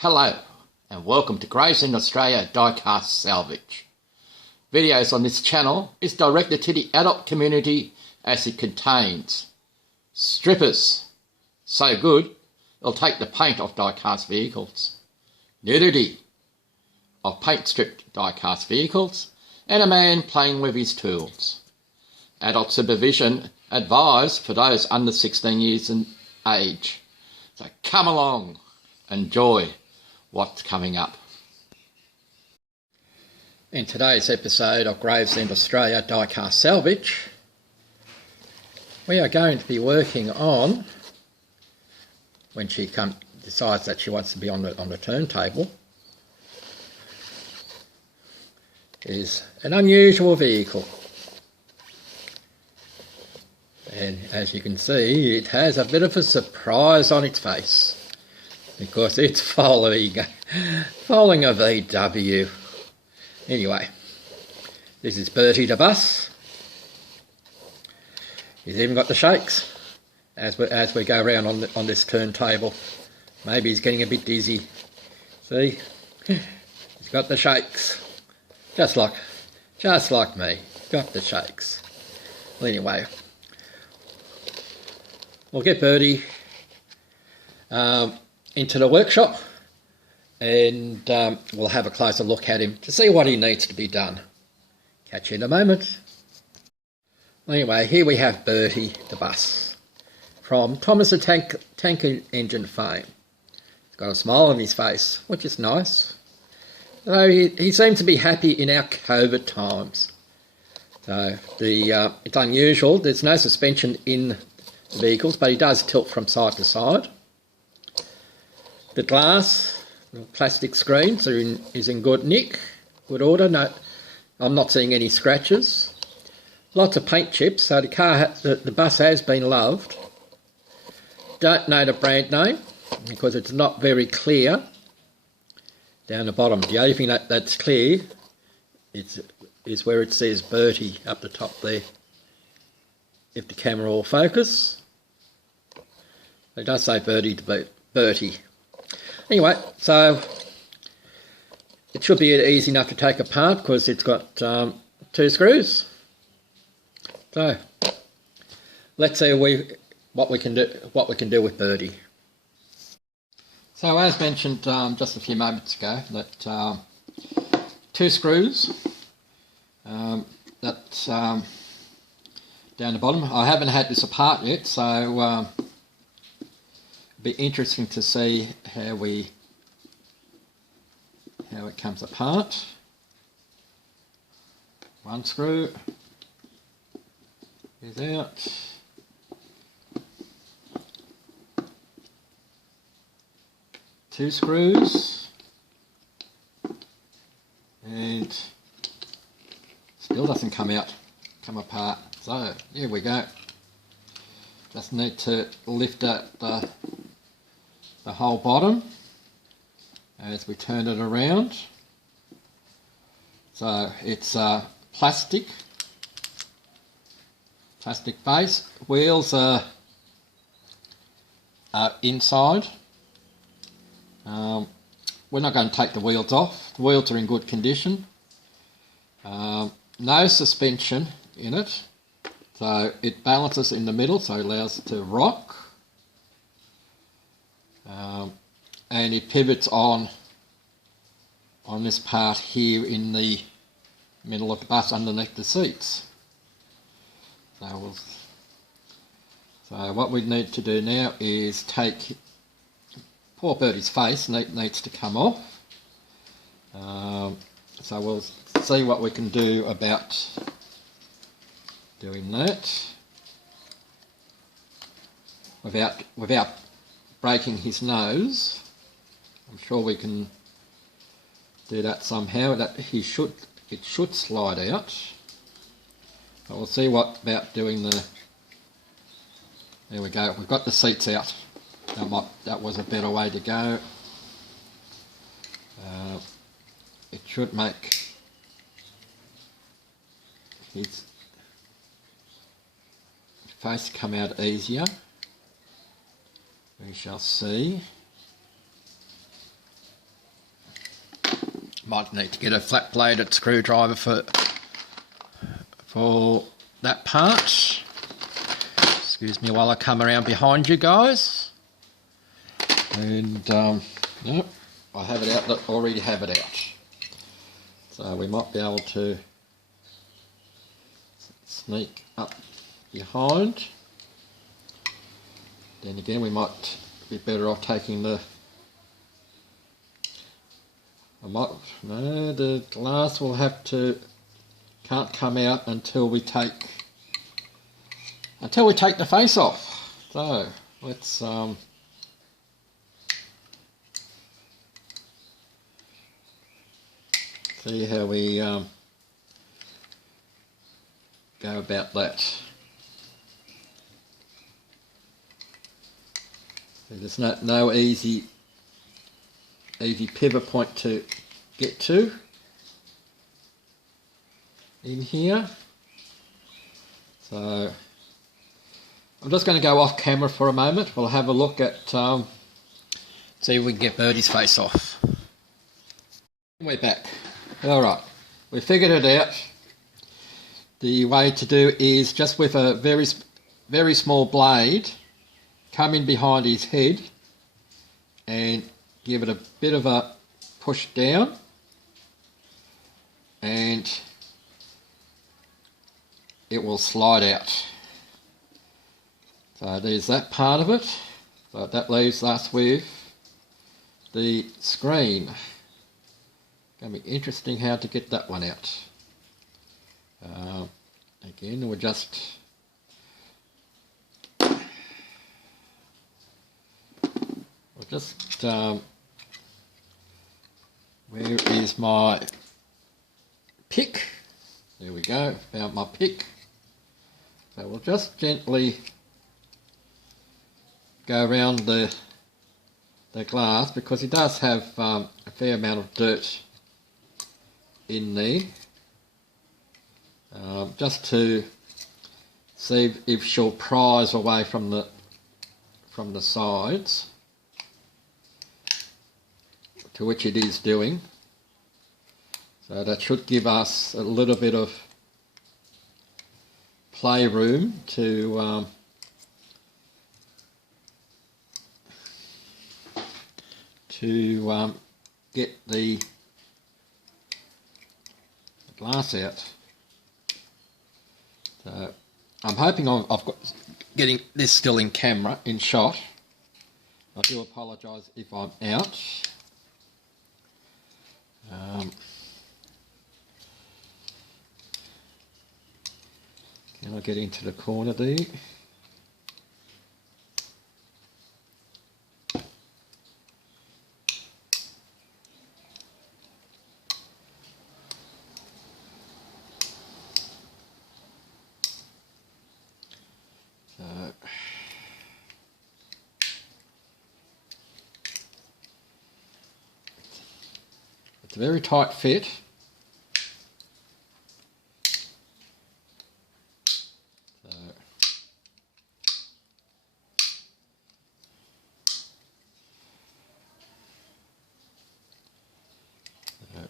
Hello and welcome to Gravesend Australia Diecast Salvage. Videos on this channel is directed to the adult community as it contains strippers, so good it'll take the paint off diecast vehicles, nudity of paint stripped diecast vehicles, and a man playing with his tools. Adult supervision advised for those under 16 years in age. So come along, enjoy what's coming up. In today's episode of Gravesend Australia Diecast Salvage, we are going to be working on, when she decides that she wants to be on the turntable, is an unusual vehicle. And as you can see, it has a bit of a surprise on its face, because it's following a VW. Anyway, this is Bertie the Bus. He's even got the shakes as we go around on this turntable. Maybe he's getting a bit dizzy. See, he's got the shakes, just like me. Got the shakes. Well, anyway, we'll get Bertie into the workshop, and we'll have a closer look at him to see what he needs to be done. Catch you in a moment. Anyway, here we have Bertie the Bus from Thomas the Tank Engine fame. He's got a smile on his face, which is nice. So he seems to be happy in our COVID times. So it's unusual. There's no suspension in the vehicles, but he does tilt from side to side. The glass, the plastic screens is in good nick, good order. No, I'm not seeing any scratches. Lots of paint chips, so the bus has been loved. Don't know the brand name because it's not very clear down the bottom. The only thing that's clear is where it says Bertie up the top there. If the camera will focus, it does say Bertie. Anyway, so it should be easy enough to take apart because it's got 2 screws. So let's see what we can do with Bertie. So as mentioned just a few moments ago, that 2 screws. That's down the bottom. I haven't had this apart yet, so it'll be interesting to see how it comes apart. 1 screw is out. 2 screws, and still doesn't come apart. So here we go. Just need to lift up the whole bottom as we turn it around. So it's plastic base. Wheels are inside. We're not going to take the wheels off. The wheels are in good condition. No suspension in it, so it balances in the middle, so it allows it to rock. And it pivots on this part here in the middle of the bus underneath the seats. So what we need to do now is take poor Bertie's face, needs to come off. So we'll see what we can do about doing that without breaking his nose. I'm sure we can do that somehow. It should slide out. But we'll see what about doing the. There we go. We've got the seats out. That was a better way to go. It should make his face come out easier. We shall see. Might need to get a flat bladed screwdriver for that part. Excuse me while I come around behind you guys. And yep, I have it out, already have it out. So we might be able to sneak up behind. Then again, we might be better off taking the... no, the glass will have to... can't come out until we take the face off. So let's see how we go about that. There's no easy pivot point to get to in here. So I'm just going to go off camera for a moment. We'll have a look at see if we can get Bertie's face off. We're back. Alright, we figured it out. The way to do is just with a very small blade, come in behind his head and give it a bit of a push down, and it will slide out. So there's that part of it. So that leaves us with the screen. Going to be interesting how to get that one out. Again, we'll just where is my pick? There we go, found my pick. So we'll just gently go around the glass, because it does have a fair amount of dirt in there, just to see if she'll prise away from the sides, to which it is doing. So that should give us a little bit of playroom to get the glass out. So I'm hoping I've got getting this still in camera, in shot. I do apologise if I'm out. Can I get into the corner there? It's a very tight fit.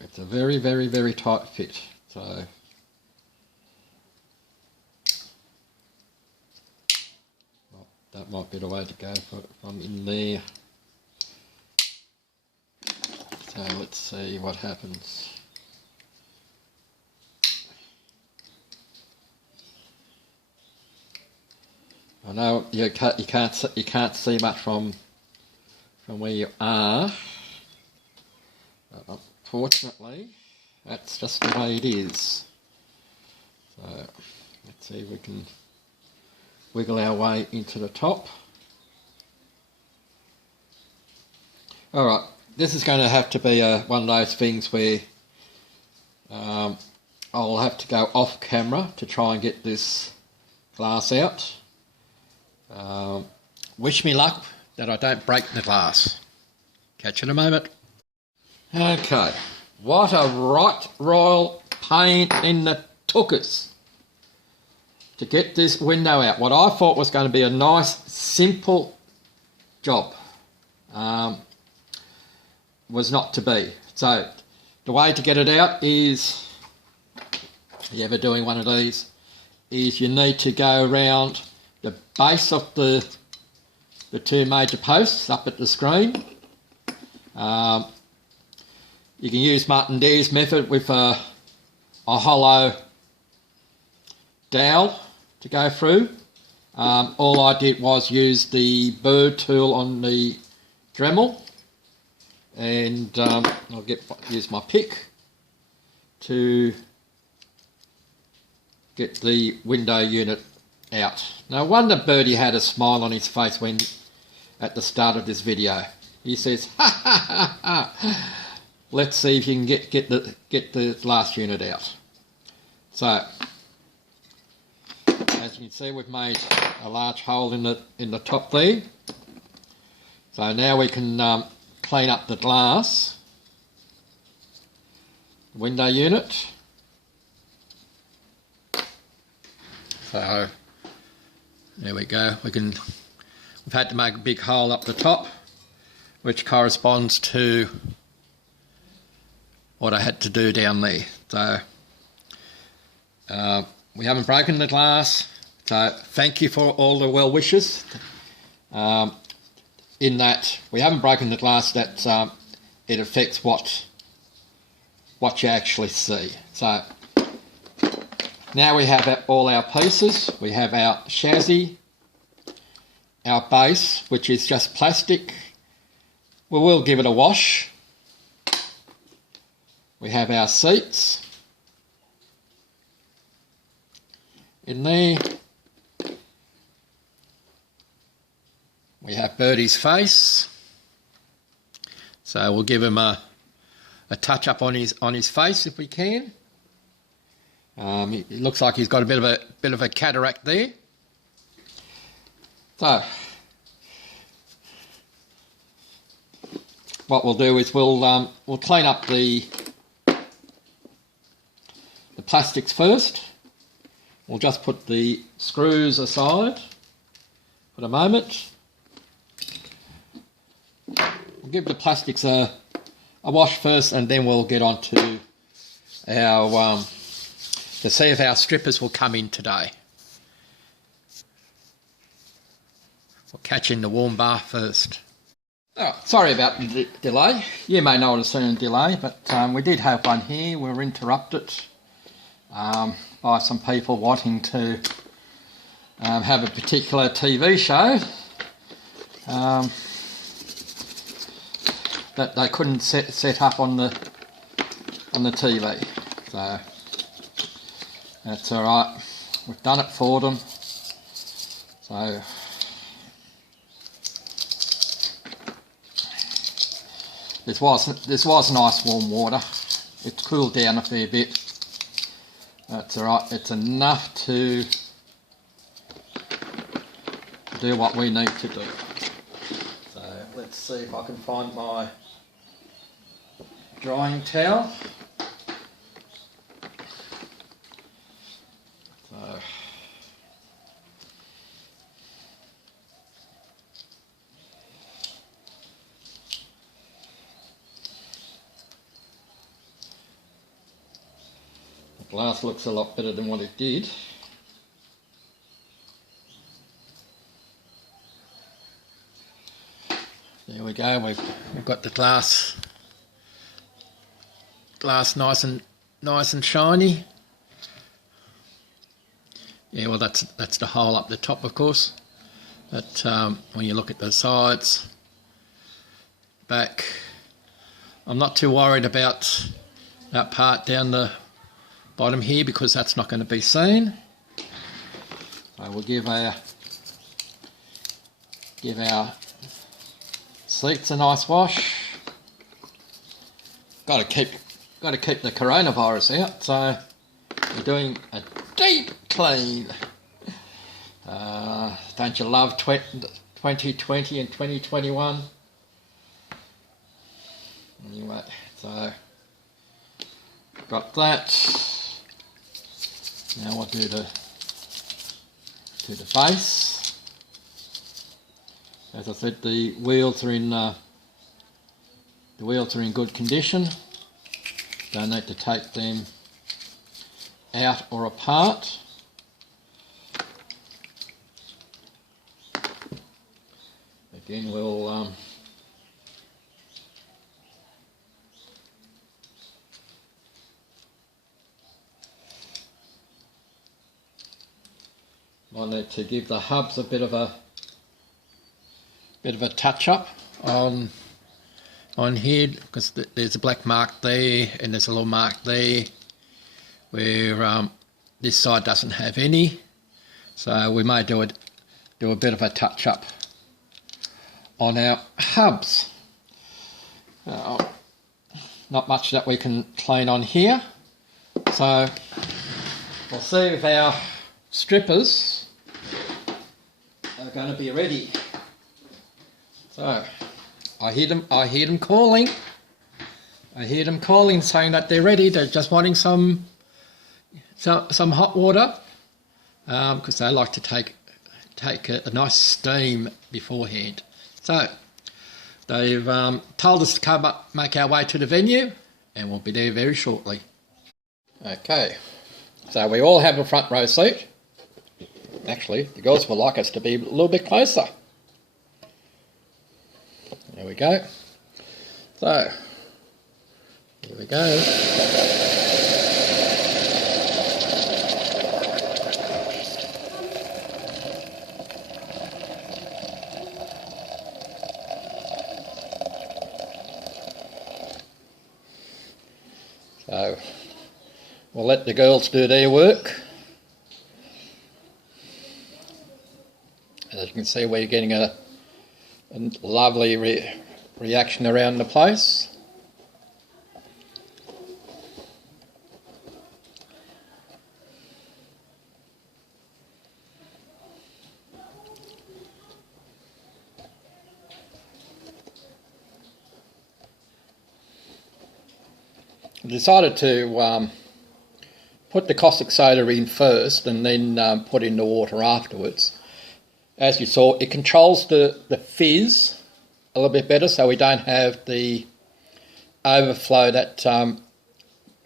It's a very, very, very tight fit. So that might be the way to go from in there. So let's see what happens. I know you can't see much from where you are, but unfortunately that's just the way it is. So let's see if we can wiggle our way into the top. Alright, this is going to have to be one of those things where I'll have to go off camera to try and get this glass out. Wish me luck that I don't break the glass. Catch you in a moment. Okay, what a right royal pain in the tuchus to get this window out. What I thought was going to be a nice, simple job was not to be. So the way to get it out is, if you're ever doing one of these, is you need to go around the base of the two major posts up at the screen. You can use Martin Dare's method with a hollow dowel to go through. All I did was use the bird tool on the Dremel, and I'll use my pick to get the window unit out. No wonder Bertie had a smile on his face when at the start of this video. He says, "Ha ha ha ha! Let's see if you can get the last unit out." So, as you can see, we've made a large hole in the top there. So now we can clean up the glass window unit. So there we go. We've had to make a big hole up the top, which corresponds to what I had to do down there. So we haven't broken the glass. So thank you for all the well wishes. In that we haven't broken the glass, that it affects what you actually see. So now we have all our pieces. We have our chassis, our base, which is just plastic. We will give it a wash. We have our seats in there. We have Bertie's face, so we'll give him a touch up on his face if we can. It looks like he's got a bit of a cataract there. So what we'll do is we'll clean up the plastics first. We'll just put the screws aside for the moment. We'll give the plastics a wash first, and then we'll get on to our to see if our strippers will come in today. We'll catch in the warm bar first. Oh, sorry about the delay. You may not have seen a delay, but we did have one here. We were interrupted by some people wanting to have a particular TV show that they couldn't set up on the TV. So that's all right. We've done it for them. So this was nice warm water. It's cooled down a fair bit. That's all right. It's enough to do what we need to do. So let's see if I can find my drying towel. So the glass looks a lot better than what it did. There we go. We've got the glass nice and shiny. Yeah, well that's the hole up the top, of course. But when you look at the sides, back, I'm not too worried about that part down the bottom here, because that's not going to be seen. So we'll give our seats a nice wash. Got to keep the coronavirus out, so we're doing a deep clean. Don't you love 2020 and 2021? Anyway, so got that. Now we'll do the base. As I said, the wheels are in good condition. Don't need to take them out or apart. Again, we'll might need to give the hubs a bit of a touch up on here, because there's a black mark there and there's a little mark there where this side doesn't have any, so we may do a bit of a touch up on our hubs. Not much that we can clean on here, so we'll see if our strippers are going to be ready. So I hear them calling. I hear them calling, saying that they're ready. They're just wanting some hot water, because they like to take a nice steam beforehand. So they've told us to come up, make our way to the venue, and we'll be there very shortly. Okay, so we all have a front row seat. Actually, the girls would like us to be a little bit closer. There we go. So, here we go. So, we'll let the girls do their work. As you can see, we're getting a lovely reaction around the place. I decided to put the caustic soda in first and then put in the water afterwards. As you saw, it controls the fizz a little bit better, so we don't have the overflow that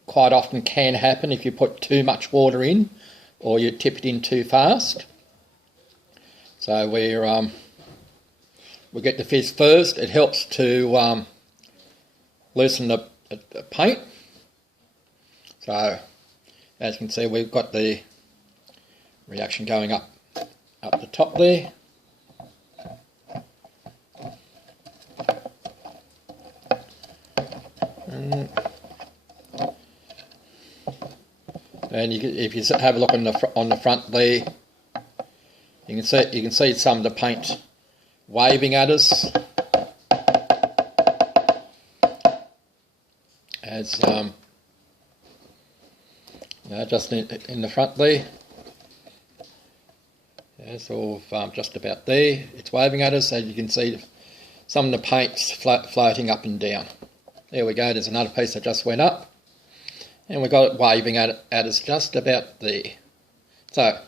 quite often can happen if you put too much water in or you tip it in too fast. So we get the fizz first. It helps to loosen the paint. So as you can see, we've got the reaction going up the top there. And if you have a look on the front there, you can see some of the paint waving at us as just in the front there. It's all just about there. It's waving at us, and you can see some of the paint's floating up and down. There we go. There's another piece that just went up, and we've got it waving at us just about there. So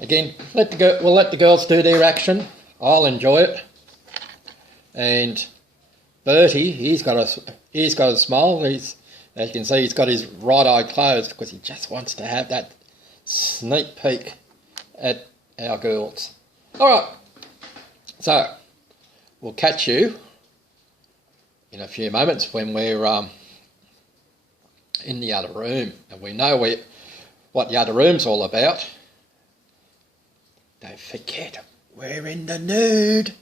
again, we'll let the girls do their action. I'll enjoy it. And Bertie, he's got a smile. As you can see, he's got his right eye closed because he just wants to have that sneak peek at our girls. Alright, so we'll catch you in a few moments when we're in the other room, and we know what the other room's all about. Don't forget, we're in the nude.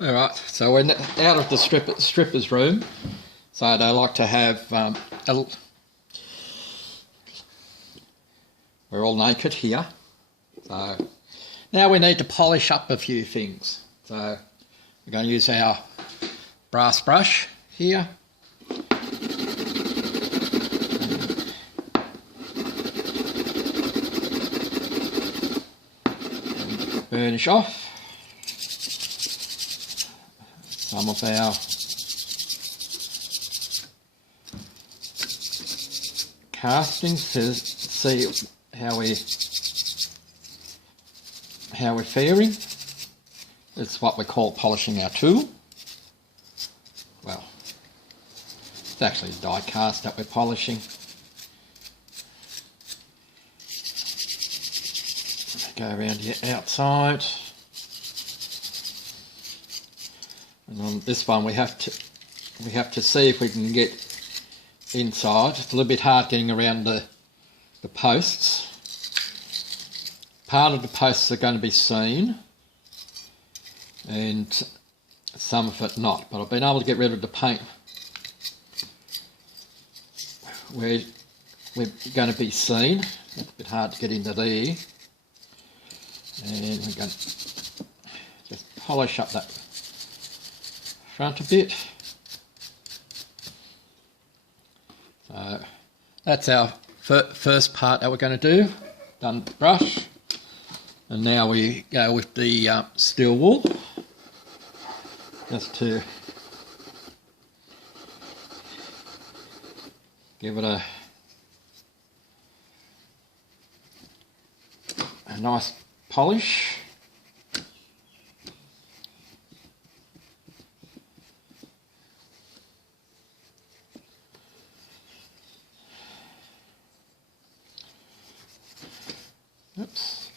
Alright, so we're out of the stripper's room. So they like to have we're all naked here. So now we need to polish up a few things. So we're going to use our brass brush here. Burnish off some of our castings to see how we're faring. It's what we call polishing our tool. Well, It's actually die cast that we're polishing. Go around the outside. And on this one we have to see if we can get inside. It's a little bit hard getting around the posts. Part of the posts are going to be seen and some of it not, but I've been able to get rid of the paint where we're going to be seen. It's a bit hard to get into there, and we're going to just polish up that front a bit. So that's our first part that we're going to do, done with brush, and now we go with the steel wool, just to give it a nice polish. Oops,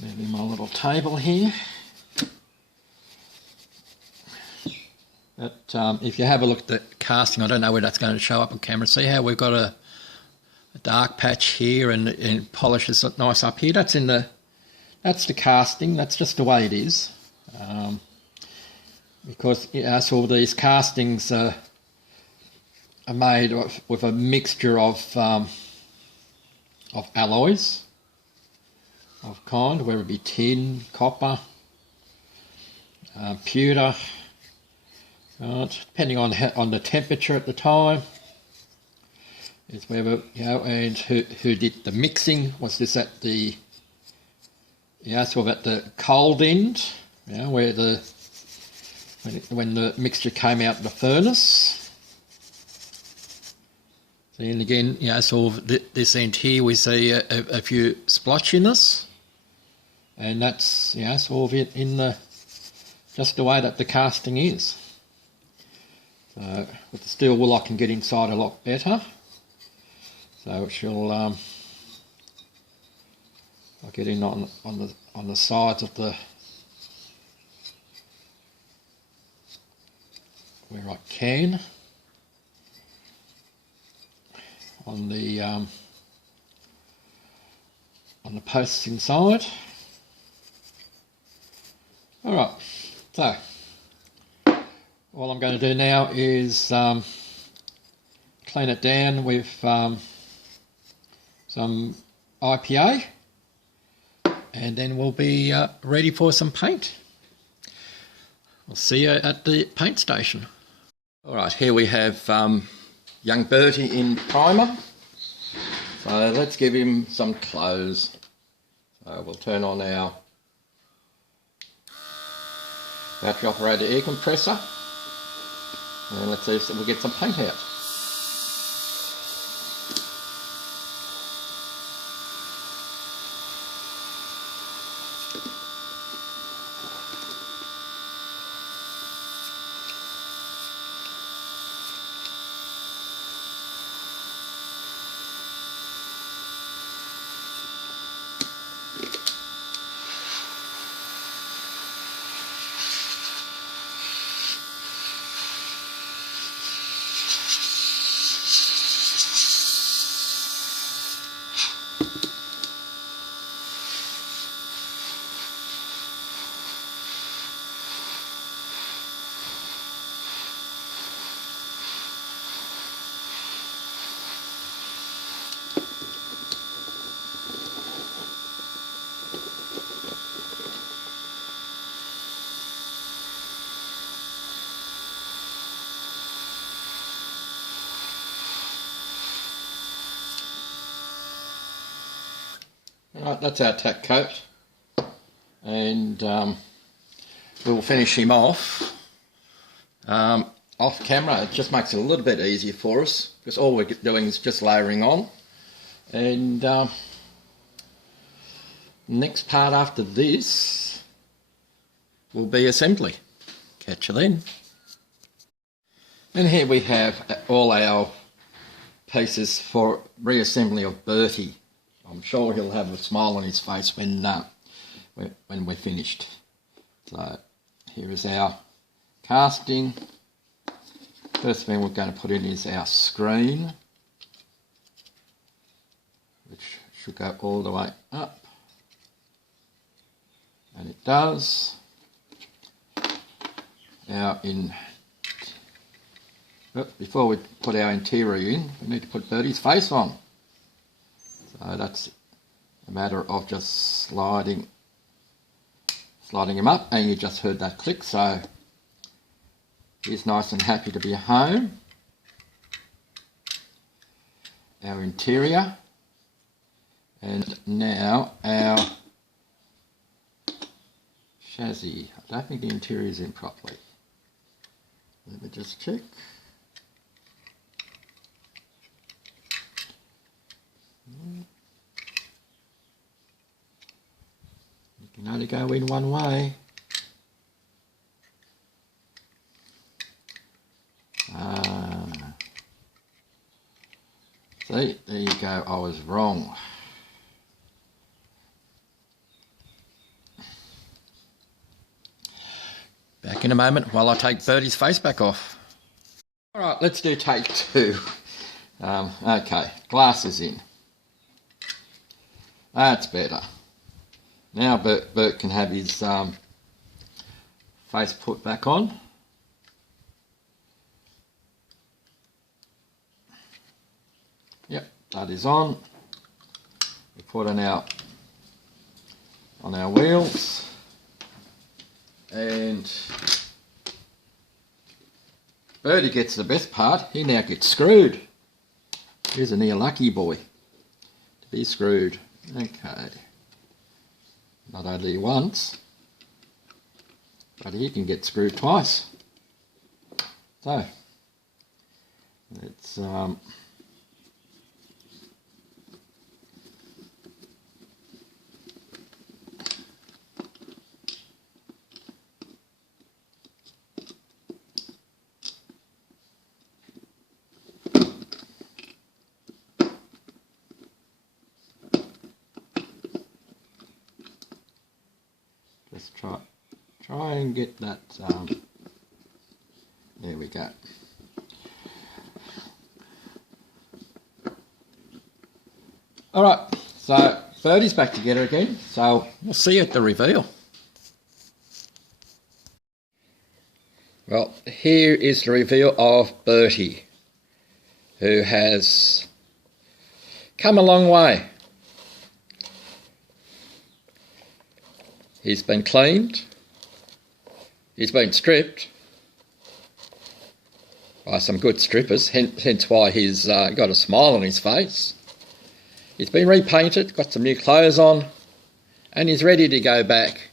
maybe my little table here. But if you have a look at the casting, I don't know where that's going to show up on camera. See how we've got a dark patch here and polishes it nice up here. That's the casting. That's just the way it is. Because so all these castings are made with a mixture of alloys of kind, whether it be tin, copper, pewter. Depending on the temperature at the time, is whether and who did the mixing. Was this at the sort of at the cold end, where when the mixture came out of the furnace. And again, sort of this end here we see a few splotchiness, and that's sort of in the just the way that the casting is. So with the steel wool I can get inside a lot better. So it shall I'll get in on the sides of the where I can, on the posts inside. All right, so all I'm going to do now is clean it down with some IPA, and then we'll be ready for some paint. I'll see you at the paint station. Alright, here we have young Bertie in primer. So let's give him some clothes. So we'll turn on our battery operated air compressor, and let's see if we'll get some paint out. Right, that's our tack coat, and we'll finish him off camera. It just makes it a little bit easier for us because all we're doing is just layering on, and next part after this will be assembly. Catch you then. And here we have all our pieces for reassembly of Bertie. I'm sure he'll have a smile on his face when we're finished. So here is our casting. First thing we're going to put in is our screen, which should go all the way up, and it does. Before we put our interior in, we need to put Bertie's face on. So that's a matter of just sliding him up, and you just heard that click, so he's nice and happy to be home. Our interior, and now our chassis. I don't think the interior is in properly. Let me just check. You can only go in one way. See, there you go, I was wrong. Back in a moment while I take Bertie's face back off. Alright, let's do take two. Okay, glasses in. That's better. Now Bert can have his face put back on. Yep, that is on. We put it out on our wheels, and Bertie gets the best part. He now gets screwed. Isn't he a lucky boy to be screwed? Okay. Not only once, but he can get screwed twice. So, let's just try and get that, there we go. Alright, so Bertie's back together again, so we'll see you at the reveal. Well, here is the reveal of Bertie, who has come a long way. He's been cleaned, he's been stripped by some good strippers, hence why he's got a smile on his face. He's been repainted, got some new clothes on, and he's ready to go back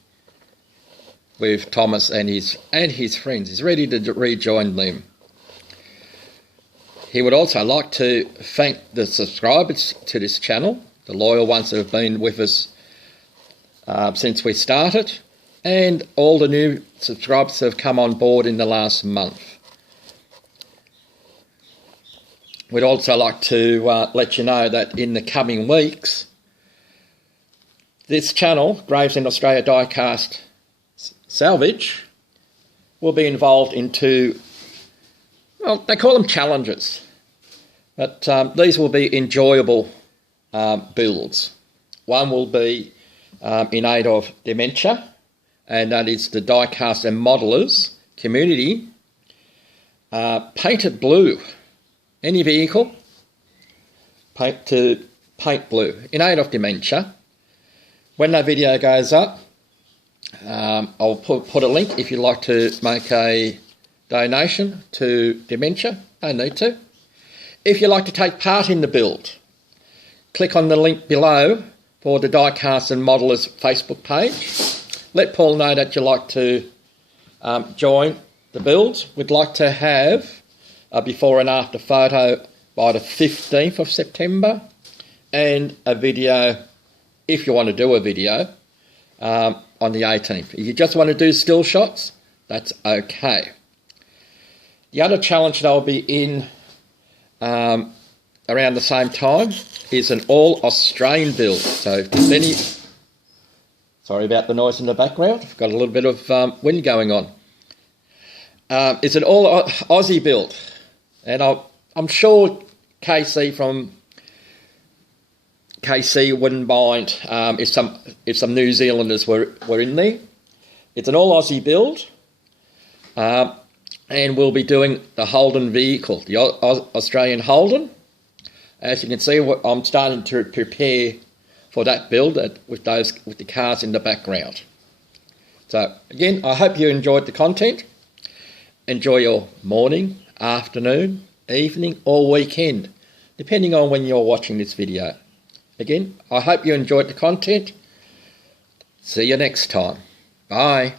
with Thomas and his friends. He's ready to rejoin them. He would also like to thank the subscribers to this channel, the loyal ones that have been with us since we started, and all the new subscribers have come on board in the last month. We'd also like to let you know that in the coming weeks, this channel, Gravesend Australia Diecast Salvage, will be involved into, well, they call them challenges, but these will be enjoyable builds. One will be in aid of dementia, and that is the diecast and modelers community. Painted blue. Any vehicle, paint blue in aid of dementia. When that video goes up, I'll put a link if you'd like to make a donation to dementia. Don't need to. If you'd like to take part in the build, click on the link below for the Diecast and Modelers Facebook page. Let Paul know that you'd like to join the build. We'd like to have a before and after photo by the 15th of September, and a video, if you want to do a video, on the 18th. If you just want to do still shots, that's okay. The other challenge that I'll be in around the same time is an all Australian build. So if there's any, sorry about the noise in the background, I've got a little bit of wind going on. It's an all Aussie build, and I'm sure KC from KC wouldn't mind if some New Zealanders were in there. It's an all Aussie build, and we'll be doing the Holden vehicle, the Australian Holden. As you can see, I'm starting to prepare for that build with the cars in the background. So again, I hope you enjoyed the content. Enjoy your morning, afternoon, evening or weekend, depending on when you're watching this video. Again, I hope you enjoyed the content. See you next time. Bye.